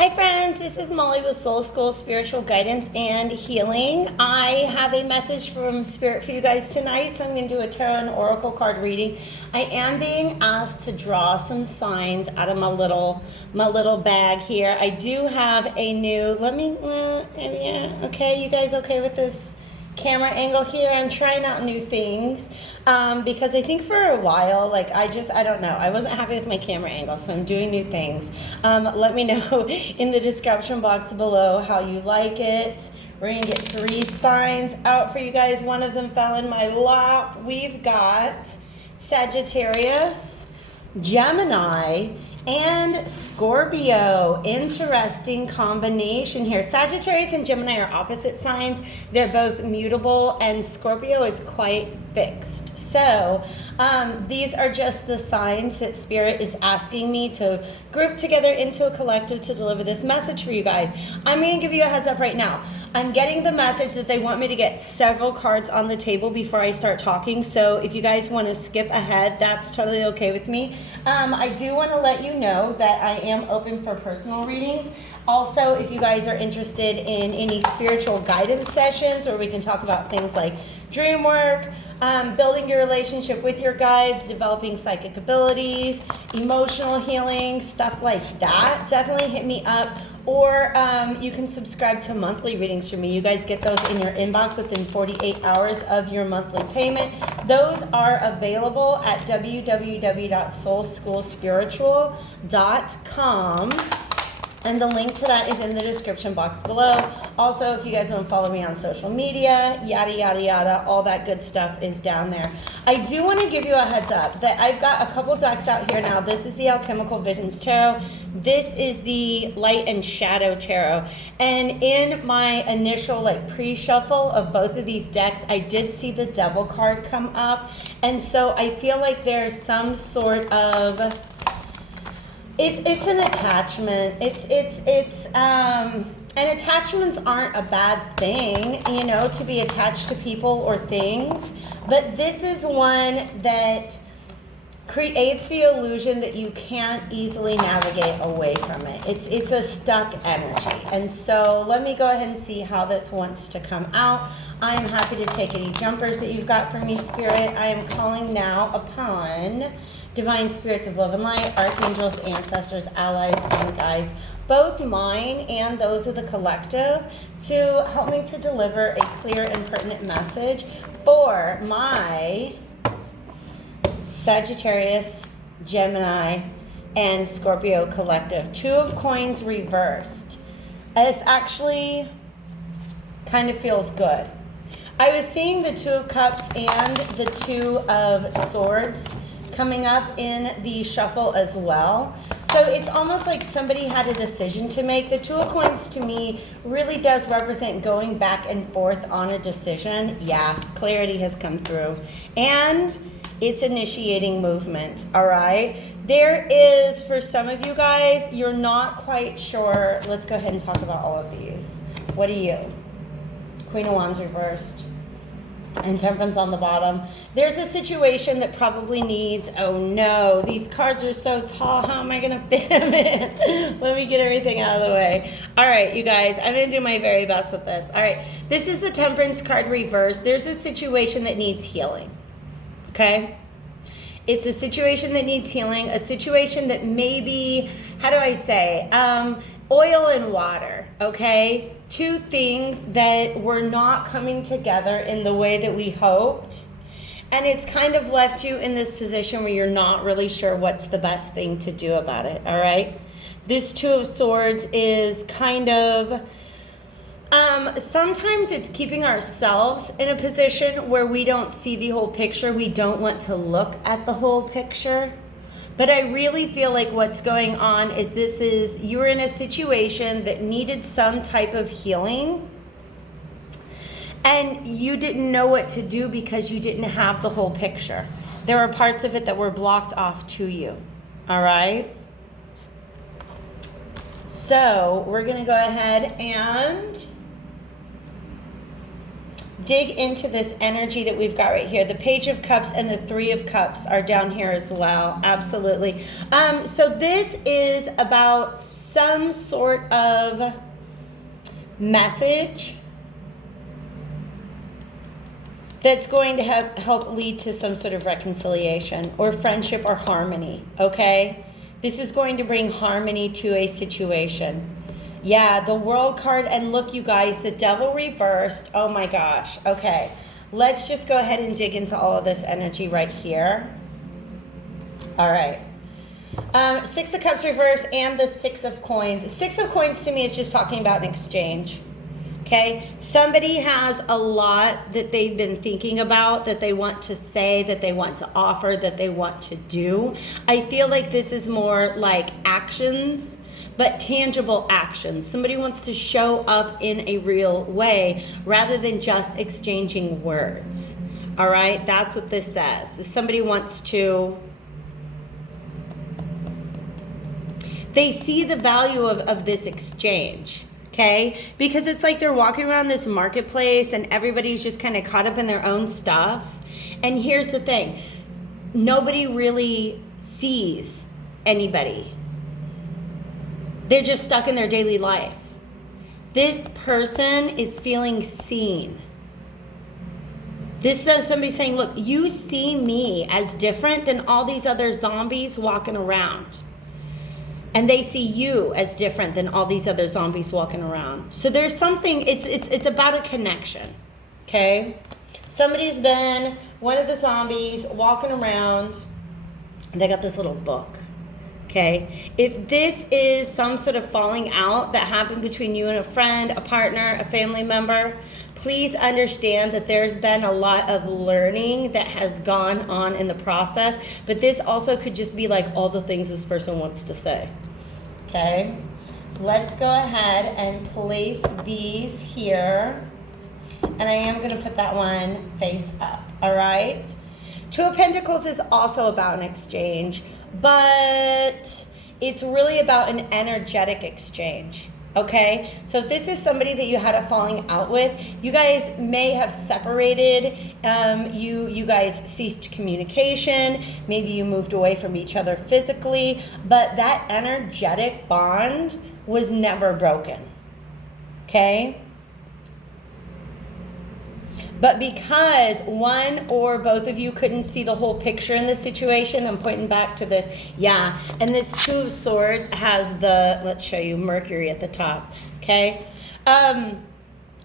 Hi friends, this is Molly with Soul School Spiritual Guidance and Healing. I have a message from Spirit for you guys tonight, so I'm going to do a tarot and oracle card reading. I am being asked to draw some signs out of my little bag here. I do have a new, okay, you guys okay with this camera angle here? I'm trying out new things because I think for a while, I don't know, I wasn't happy with my camera angle, so I'm doing new things. Let me know in the description box below how you like it. We're gonna get 3 signs out for you guys. One of them fell in my lap. We've got Sagittarius, Gemini, and Scorpio. Interesting combination here. Sagittarius and Gemini are opposite signs. They're both mutable, and Scorpio is quite fixed. So these are just the signs that Spirit is asking me to group together into a collective to deliver this message for you guys. I'm going to give you a heads up right now. I'm getting the message that they want me to get several cards on the table before I start talking. So if you guys want to skip ahead, that's totally okay with me. I do want to let you know that I am open for personal readings. Also, if you guys are interested in any spiritual guidance sessions where we can talk about things like dream work, building your relationship with your guides, developing psychic abilities, emotional healing, stuff like that, definitely hit me up. Or you can subscribe to monthly readings from me. You guys get those in your inbox within 48 hours of your monthly payment. Those are available at www.soulschoolspiritual.com. And the link to that is in the description box below. Also, if you guys want to follow me on social media, yada, yada, yada, all that good stuff is down there. I do want to give you a heads up that I've got a couple decks out here now. This is the Alchemical Visions Tarot. This is the Light and Shadow Tarot. And in my initial pre-shuffle of both of these decks, I did see the Devil card come up. And so I feel like there's some sort of... It's an attachment. And attachments aren't a bad thing, to be attached to people or things. But this is one that creates the illusion that you can't easily navigate away from it. It's a stuck energy. And so let me go ahead and see how this wants to come out. I am happy to take any jumpers that you've got for me, Spirit. I am calling now upon divine spirits of love and light, archangels, ancestors, allies, and guides, both mine and those of the collective, to help me to deliver a clear and pertinent message for my Sagittarius, Gemini, and Scorpio collective. 2 of Coins reversed. This actually kind of feels good. I was seeing the 2 of Cups and the 2 of Swords coming up in the shuffle as well. So it's almost like somebody had a decision to make. The 2 of Coins to me really does represent going back and forth on a decision. Yeah, clarity has come through. And it's initiating movement, all right? There is, for some of you guys, you're not quite sure. Let's go ahead and talk about all of these. What are you? Queen of Wands reversed. And Temperance on the bottom. There's a situation that probably needs, oh no, these cards are so tall, how am I going to fit them in? Let me get everything out of the way. All right, you guys, I'm going to do my very best with this. All right, this is the Temperance card reversed. There's a situation that needs healing, okay? It's a situation that needs healing, a situation that maybe, how do I say, oil and water, okay? 2 things that were not coming together in the way that we hoped. And it's kind of left you in this position where you're not really sure what's the best thing to do about it, all right? This 2 of Swords is kind of, sometimes it's keeping ourselves in a position where we don't see the whole picture. We don't want to look at the whole picture. But I really feel like what's going on is you were in a situation that needed some type of healing, and you didn't know what to do because you didn't have the whole picture. There were parts of it that were blocked off to you, all right? So we're going to go ahead and dig into this energy that we've got right here. The Page of Cups and the 3 of Cups are down here as well. Absolutely. So this is about some sort of message that's going to help lead to some sort of reconciliation or friendship or harmony, okay? This is going to bring harmony to a situation. Yeah, the World card, and look, you guys, the Devil reversed. Oh my gosh. Okay, let's just go ahead and dig into all of this energy right here. All right. Six of Cups reverse and the Six of Coins. Six of Coins to me is just talking about an exchange. Okay, somebody has a lot that they've been thinking about, that they want to say, that they want to offer, that they want to do. I feel like this is more like actions, but tangible actions. Somebody wants to show up in a real way rather than just exchanging words. All right, that's what this says. Somebody wants to... They see the value of this exchange. Okay, because it's like they're walking around this marketplace and everybody's just kind of caught up in their own stuff. And here's the thing, nobody really sees anybody. They're just stuck in their daily life. This person is feeling seen. This is somebody saying, look, you see me as different than all these other zombies walking around. And they see you as different than all these other zombies walking around. So there's something, it's about a connection, okay? Somebody's been one of the zombies walking around. They got this little book, okay? If this is some sort of falling out that happened between you and a friend, a partner, a family member, please understand that there's been a lot of learning that has gone on in the process, but this also could just be like all the things this person wants to say, okay? Let's go ahead and place these here, and I am gonna put that one face up, all right? Two of Pentacles is also about an exchange, but it's really about an energetic exchange. Okay, so if this is somebody that you had a falling out with, you guys may have separated, you guys ceased communication, maybe you moved away from each other physically, but that energetic bond was never broken, okay? But because one or both of you couldn't see the whole picture in this situation, I'm pointing back to this, yeah, and this Two of Swords has the, let's show you, Mercury at the top, okay?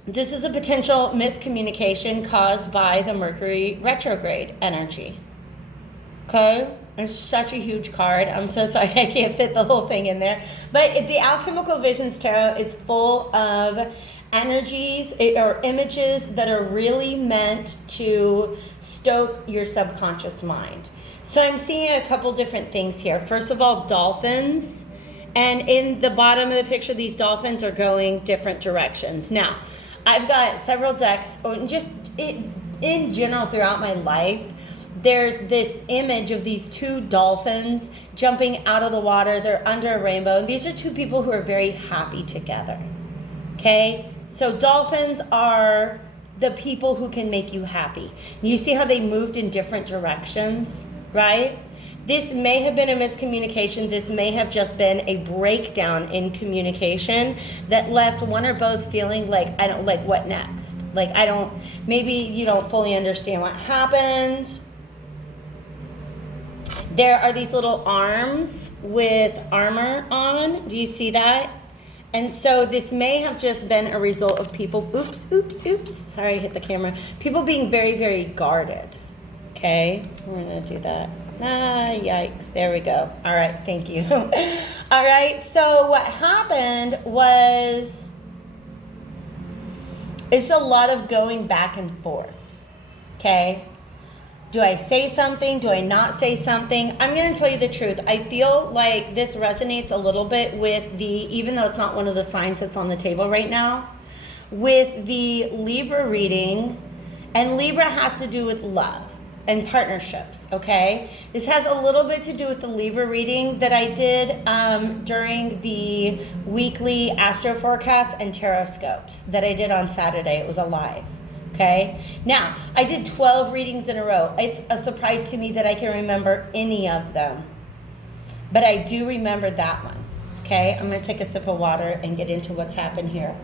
This is a potential miscommunication caused by the Mercury retrograde energy, okay? It's such a huge card. I'm so sorry I can't fit the whole thing in there. But the Alchemical Visions Tarot is full of energies or images that are really meant to stoke your subconscious mind. So I'm seeing a couple different things here. First of all, dolphins. And in the bottom of the picture, these dolphins are going different directions. Now, I've got several decks, or just in general throughout my life, there's this image of these two dolphins jumping out of the water. They're under a rainbow. And these are two people who are very happy together. Okay? So dolphins are the people who can make you happy. You see how they moved in different directions, right? This may have been a miscommunication. This may have just been a breakdown in communication that left one or both feeling like, I don't, like, what next? Like, I don't, maybe you don't fully understand what happened. There are these little arms with armor on. Do you see that? And so this may have just been a result of people, oops, sorry, I hit the camera. People being very, very guarded, okay? We're gonna do that. Ah, yikes, there we go. All right, thank you. All right, so what happened was, it's a lot of going back and forth, okay? Do I say something? Do I not say something? I'm going to tell you the truth. I feel like this resonates a little bit with the, even though it's not one of the signs that's on the table right now, with the Libra reading. And Libra has to do with love and partnerships, okay? This has a little bit to do with the Libra reading that I did during the weekly astro forecasts and tarot scopes that I did on Saturday. It was a live. Okay, now I did 12 readings in a row. It's a surprise to me that I can remember any of them, but I do remember that one. Okay, I'm going to take a sip of water and get into what's happened here.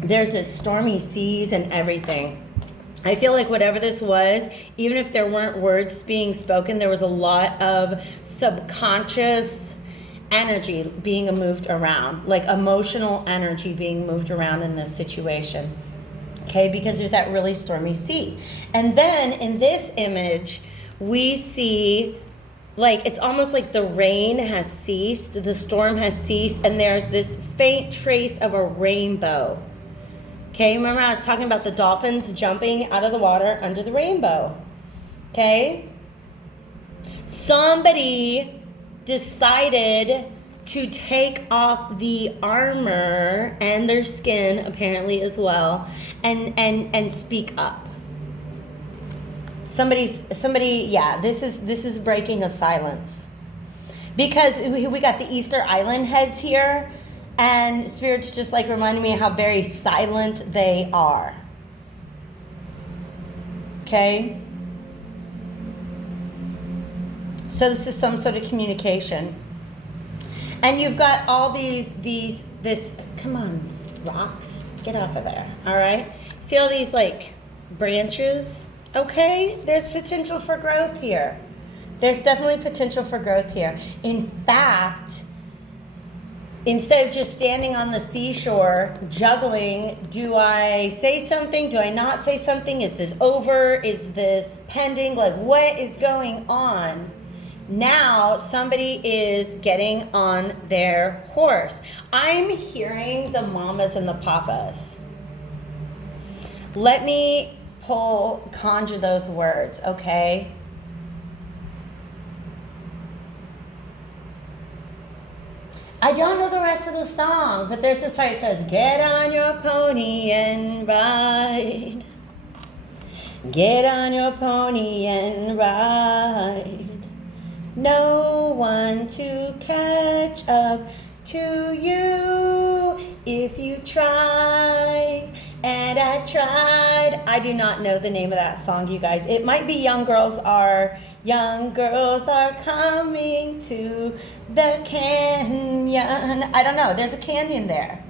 There's this stormy seas and everything. I feel like whatever this was, even if there weren't words being spoken, there was a lot of subconscious energy being moved around, like emotional energy being moved around in this situation. Okay, because there's that really stormy sea. And then in this image, we see, like, it's almost like the rain has ceased, the storm has ceased, and there's this faint trace of a rainbow. Okay, remember I was talking about the dolphins jumping out of the water under the rainbow. Okay? Somebody decided to take off the armor and their skin, apparently as well, and speak up. Somebody, yeah, this is breaking a silence. Because we got the Easter Island heads here, and Spirit's just like reminding me how very silent they are. Okay? So this is some sort of communication. And you've got all this, come on, rocks, get off of there, all right? See all these, like, branches? Okay, there's potential for growth here. There's definitely potential for growth here. In fact, instead of just standing on the seashore, juggling, do I say something? Do I not say something? Is this over? Is this pending? Like, what is going on? Now somebody is getting on their horse. I'm hearing the mamas and the papas. Let me conjure those words, okay? I don't know the rest of the song, but there's this part that says, get on your pony and ride. Get on your pony and ride. No one to catch up to you if you try. And I tried. I do not know the name of that song, you guys. It might be Young girls are coming to the canyon. I don't know. There's a canyon there.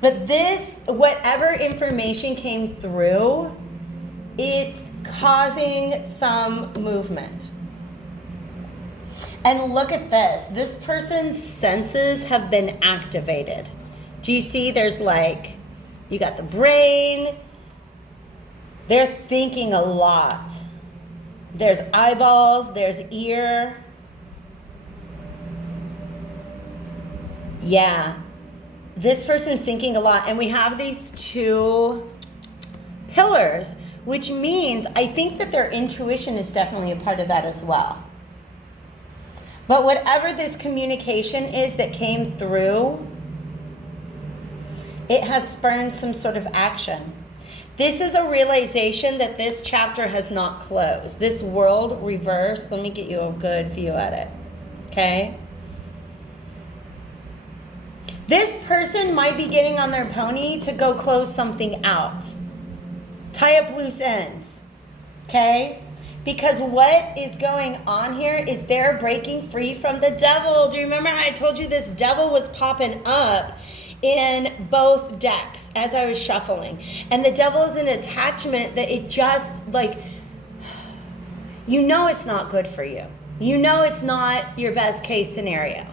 But this, whatever information came through, it's causing some movement. And look at this. This person's senses have been activated. Do you see? There's like, you got the brain. They're thinking a lot. There's eyeballs. There's ear. Yeah. This person's thinking a lot. And we have these two pillars, which means I think that their intuition is definitely a part of that as well. But whatever this communication is that came through, it has spurned some sort of action. This is a realization that this chapter has not closed. This world reversed. Let me get you a good view at it. Okay? This person might be getting on their pony to go close something out. Tie up loose ends. Okay? Because what is going on here is they're breaking free from the devil. Do you remember how I told you this devil was popping up in both decks as I was shuffling? And the devil is an attachment that it just, like, you know it's not good for you. You know it's not your best case scenario.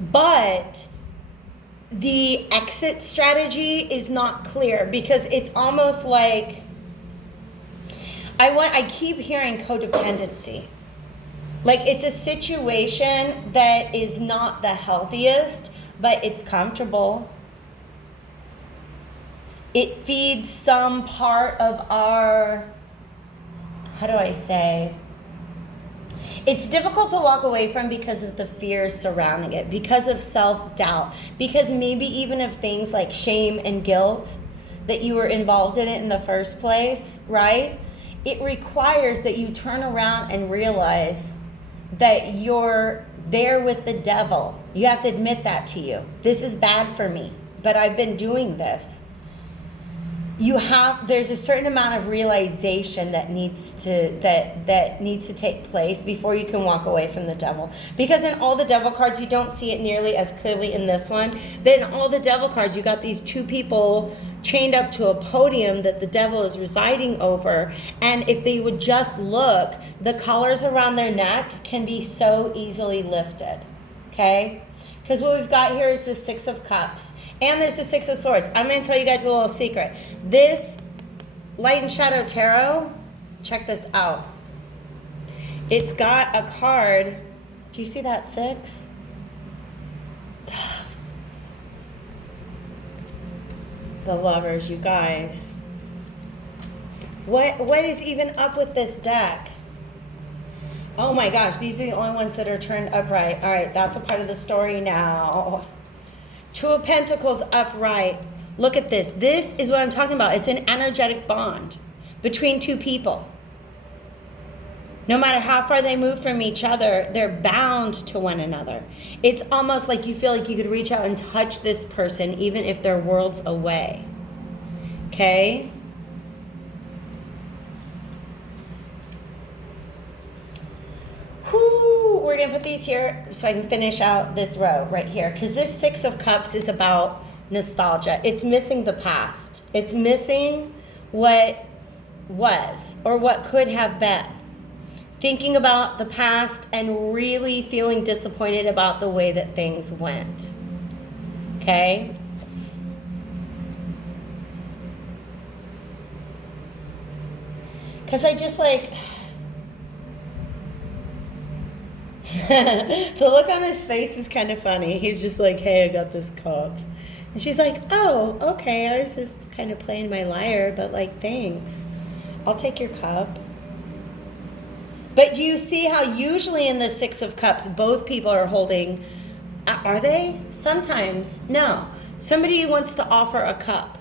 But the exit strategy is not clear because it's almost like, I keep hearing codependency. Like it's a situation that is not the healthiest, but it's comfortable. It feeds some part of our, how do I say? It's difficult to walk away from because of the fears surrounding it, because of self-doubt, because maybe even of things like shame and guilt that you were involved in it in the first place, right? It requires that you turn around and realize that you're there with the devil. You have to admit that to you. This is bad for me, but I've been doing this. there's a certain amount of realization that needs to take place before you can walk away from the devil. Because in all the devil cards, you don't see it nearly as clearly in this one, but in all the devil cards, you got these two people chained up to a podium that the devil is residing over. And if they would just look, the collars around their neck can be so easily lifted. Okay? Because what we've got here is the Six of Cups. And there's the Six of Swords. I'm going to tell you guys a little secret. This Light and Shadow Tarot, check this out. It's got a card. Do you see that 6? The Lovers, you guys. What is even up with this deck? Oh my gosh, these are the only ones that are turned upright. All right, that's a part of the story now. Two of Pentacles upright. Look at this. This is what I'm talking about. It's an energetic bond between two people. No matter how far they move from each other, they're bound to one another. It's almost like you feel like you could reach out and touch this person even if they're worlds away. Okay? We're going to put these here so I can finish out this row right here. Because this Six of Cups is about nostalgia. It's missing the past. It's missing what was or what could have been. Thinking about the past and really feeling disappointed about the way that things went. Okay? Because I just like... the look on his face is kind of funny. He's just like, hey, I got this cup. And she's like, oh, okay, I was just kind of playing my lyre, but like, thanks. I'll take your cup. But do you see how usually in the Six of Cups, both people are holding, are they? Sometimes, no. Somebody wants to offer a cup.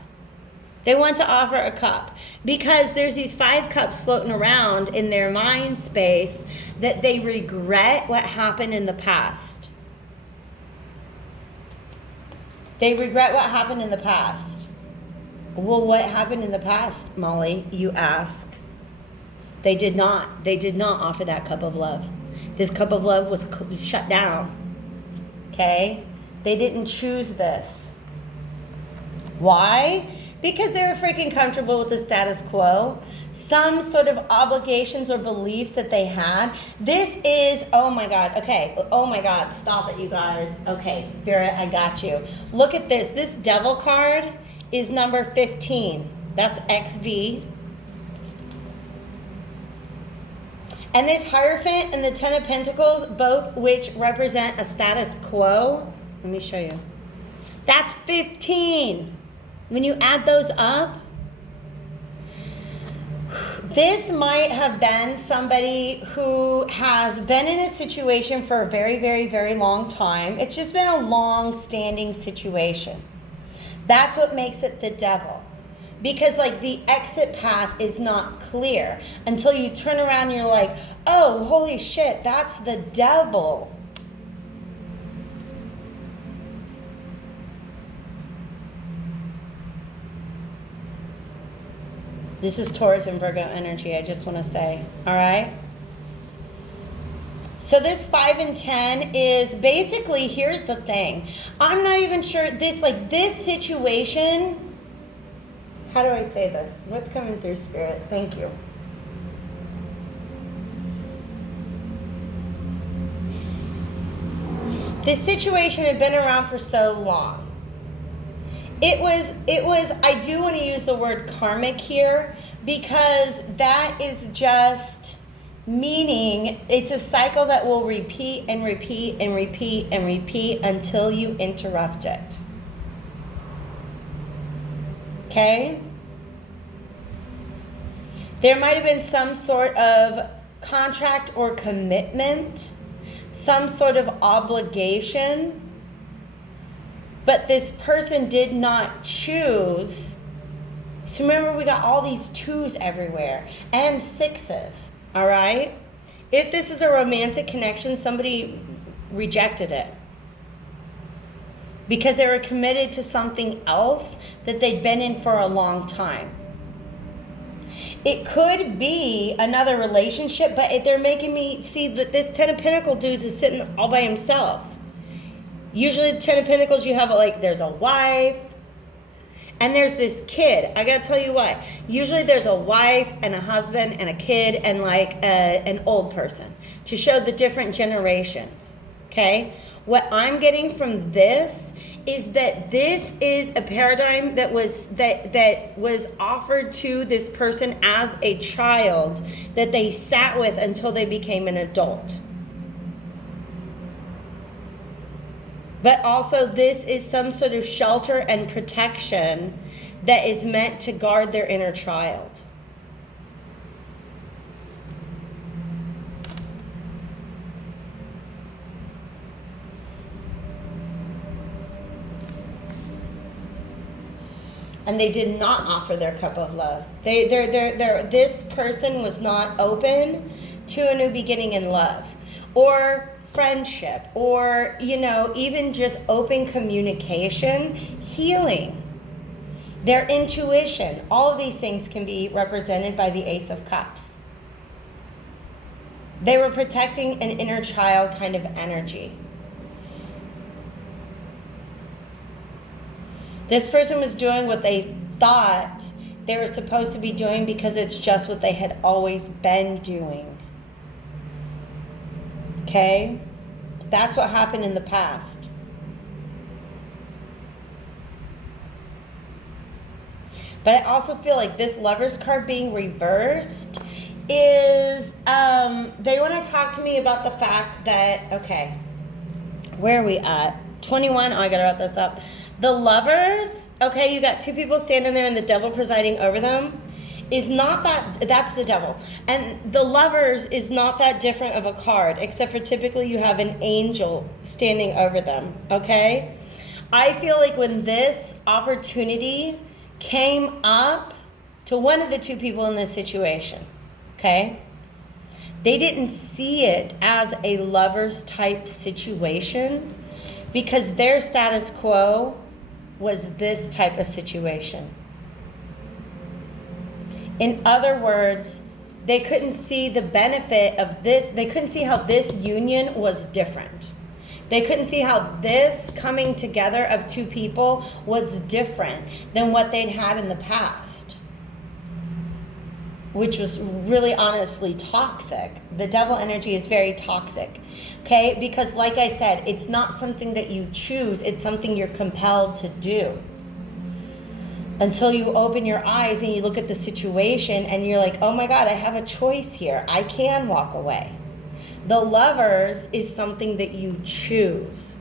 They want to offer a cup because there's these 5 cups floating around in their mind space that they regret what happened in the past. They regret what happened in the past. Well, what happened in the past, Molly, you ask? They did not offer that cup of love. This cup of love was shut down. Okay? They didn't choose this. Why? Because they were freaking comfortable with the status quo. Some sort of obligations or beliefs that they had. This is, oh my God, okay. Oh my God, stop it, you guys. Okay, Spirit, I got you. Look at this. This Devil card is number 15. That's XV. And this Hierophant and the Ten of Pentacles, both which represent a status quo. Let me show you. That's 15. When you add those up, this might have been somebody who has been in a situation for a very, very, very long time. It's just been a long-standing situation. That's what makes it the devil. Because like the exit path is not clear until you turn around and you're like, oh, holy shit, that's the devil. This is Taurus and Virgo energy, I just want to say. All right? So this 5 and 10 is basically, here's the thing. I'm not even sure this situation, how do I say this? What's coming through, Spirit? Thank you. This situation had been around for so long. It was, I do want to use the word karmic here because that is just meaning it's a cycle that will repeat and repeat and repeat and repeat until you interrupt it. Okay? There might have been some sort of contract or commitment, some sort of obligation. But this person did not choose. So remember, we got all these 2s everywhere and 6s, all right? If this is a romantic connection, somebody rejected it. because they were committed to something else that they'd been in for a long time. It could be another relationship, but they're making me see that this Ten of Pentacles dude is sitting all by himself. Usually the Ten of Pentacles, you have like, there's a wife and there's this kid. I gotta tell you why. Usually there's a wife and a husband and a kid and like an old person to show the different generations, okay? What I'm getting from this is that this is a paradigm that was offered to this person as a child that they sat with until they became an adult. But also this is some sort of shelter and protection that is meant to guard their inner child. And they did not offer their cup of love. This person was not open to a new beginning in love or friendship or, even just open communication, healing, their intuition. All of these things can be represented by the Ace of Cups. They were protecting an inner child kind of energy. This person was doing what they thought they were supposed to be doing because it's just what they had always been doing. Okay? That's what happened in the past. But I also feel like this Lovers card being reversed is, they want to talk to me about the fact that, okay, where are we at? 21, oh, I gotta write this up. The Lovers, okay, you got two people standing there and the devil presiding over them, is not that's the devil. And the Lovers is not that different of a card, except for typically you have an angel standing over them, okay? I feel like when this opportunity came up to one of the two people in this situation, okay, they didn't see it as a Lovers type situation because their status quo was this type of situation. In other words, they couldn't see the benefit of this. They couldn't see how this union was different. They couldn't see how this coming together of two people was different than what they'd had in the past, which was really honestly toxic. The devil energy is very toxic, okay? Because like I said, it's not something that you choose, it's something you're compelled to do. Until you open your eyes and you look at the situation and you're like, oh my God, I have a choice here. I can walk away. The Lovers is something that you choose.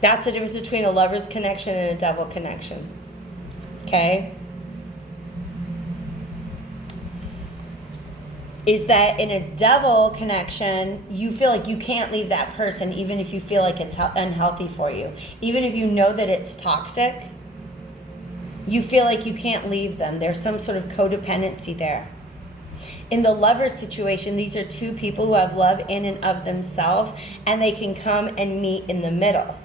That's the difference between a Lovers connection and a devil connection, okay? Is that in a devil connection, you feel like you can't leave that person even if you feel like it's unhealthy for you. Even if you know that it's toxic, you feel like you can't leave them. There's some sort of codependency there. In the Lover situation, these are two people who have love in and of themselves, and they can come and meet in the middle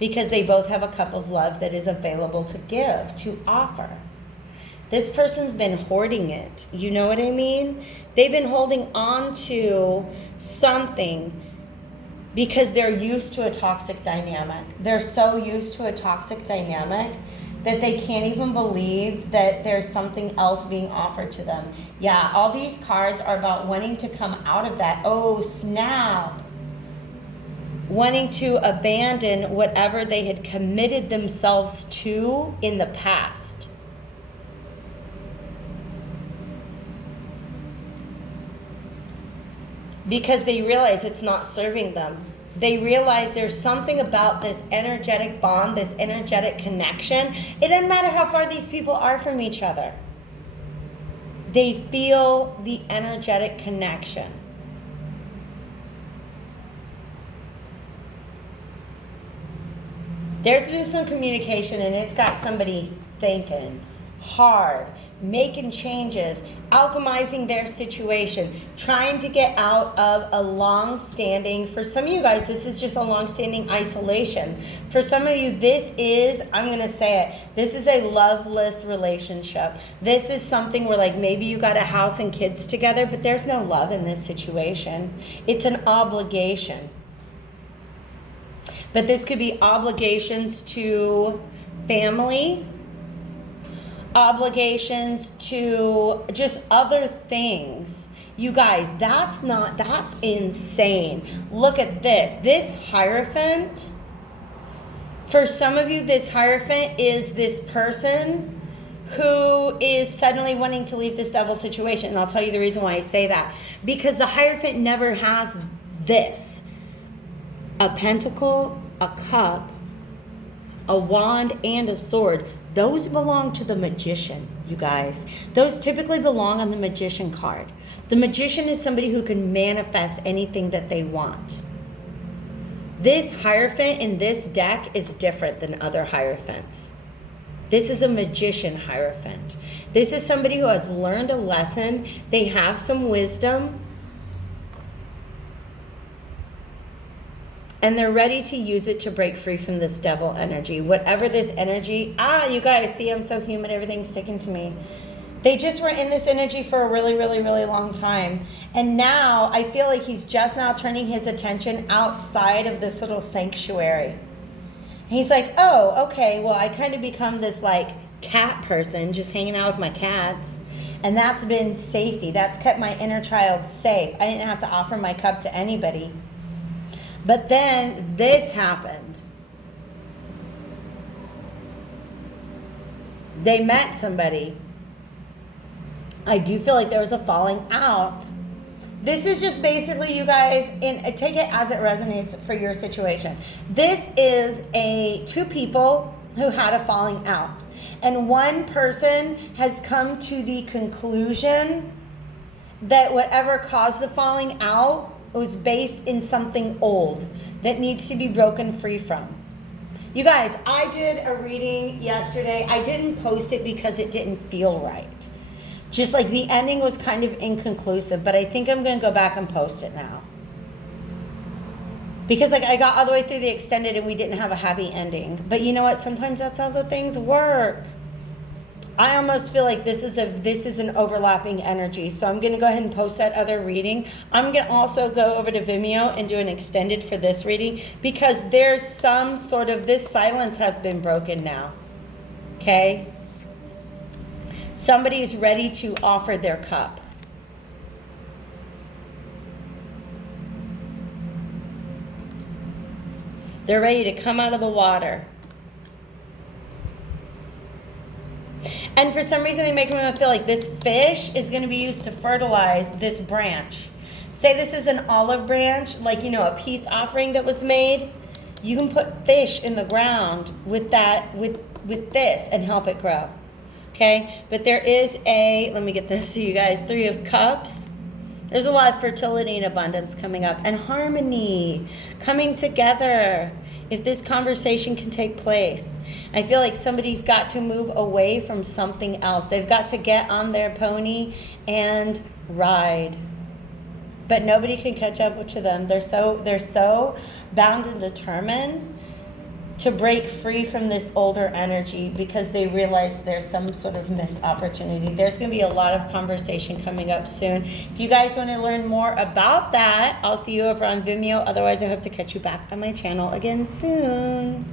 because they both have a cup of love that is available to give, to offer. This person's been hoarding it. You know what I mean? They've been holding on to something because they're used to a toxic dynamic. They're so used to a toxic dynamic that they can't even believe that there's something else being offered to them. Yeah, all these cards are about wanting to come out of that. Oh, snap. Wanting to abandon whatever they had committed themselves to in the past. Because they realize it's not serving them. They realize there's something about this energetic bond, this energetic connection. It doesn't matter how far these people are from each other. They feel the energetic connection. There's been some communication and it's got somebody thinking, hard, making changes, alchemizing their situation, trying to get out of a long-standing, for some of you guys, this is just a long-standing isolation. For some of you, this is, I'm going to say it, this is a loveless relationship. This is something where like maybe you got a house and kids together, but there's no love in this situation. It's an obligation. But this could be obligations to family, obligations to just other things. You guys, that's insane. Look at this. This Hierophant, for some of you, this Hierophant is this person who is suddenly wanting to leave this devil situation. And I'll tell you the reason why I say that. Because the Hierophant never has this. A pentacle, a cup, a wand, and a sword. Those belong to the magician, you guys. Those typically belong on the magician card. The magician is somebody who can manifest anything that they want. This Hierophant in this deck is different than other Hierophants. This is a magician Hierophant. This is somebody who has learned a lesson. They have some wisdom. And they're ready to use it to break free from this devil energy. Whatever this energy, you guys, see, I'm so humid, everything's sticking to me. They just were in this energy for a really, really, really long time. And now I feel like he's just now turning his attention outside of this little sanctuary. And he's like, oh, okay, well, I kind of become this like cat person, just hanging out with my cats. And that's been safety. That's kept my inner child safe. I didn't have to offer my cup to anybody. But then this happened. They met somebody. I do feel like there was a falling out. This is just basically, you guys, take it as it resonates for your situation. This is two people who had a falling out. And one person has come to the conclusion that whatever caused the falling out was based in something old that needs to be broken free from. You guys, I did a reading yesterday. I didn't post it because it didn't feel right. Just like the ending was kind of inconclusive, but I think I'm going to go back and post it now. Because like I got all the way through the extended and we didn't have a happy ending. But you know what? Sometimes that's how the things work. I almost feel like this is an overlapping energy. So I'm going to go ahead and post that other reading. I'm going to also go over to Vimeo and do an extended for this reading because there's some sort of, this silence has been broken now. Okay? Somebody's ready to offer their cup. They're ready to come out of the water. And for some reason, they make me feel like this fish is going to be used to fertilize this branch. Say this is an olive branch, like, you know, a peace offering that was made. You can put fish in the ground with that, with this and help it grow. Okay? But there is let me get this to you guys, 3 of Cups. There's a lot of fertility and abundance coming up and harmony coming together if this conversation can take place. I feel like somebody's got to move away from something else. They've got to get on their pony and ride. But nobody can catch up to them. They're so bound and determined to break free from this older energy because they realize there's some sort of missed opportunity. There's going to be a lot of conversation coming up soon. If you guys want to learn more about that, I'll see you over on Vimeo. Otherwise, I hope to catch you back on my channel again soon.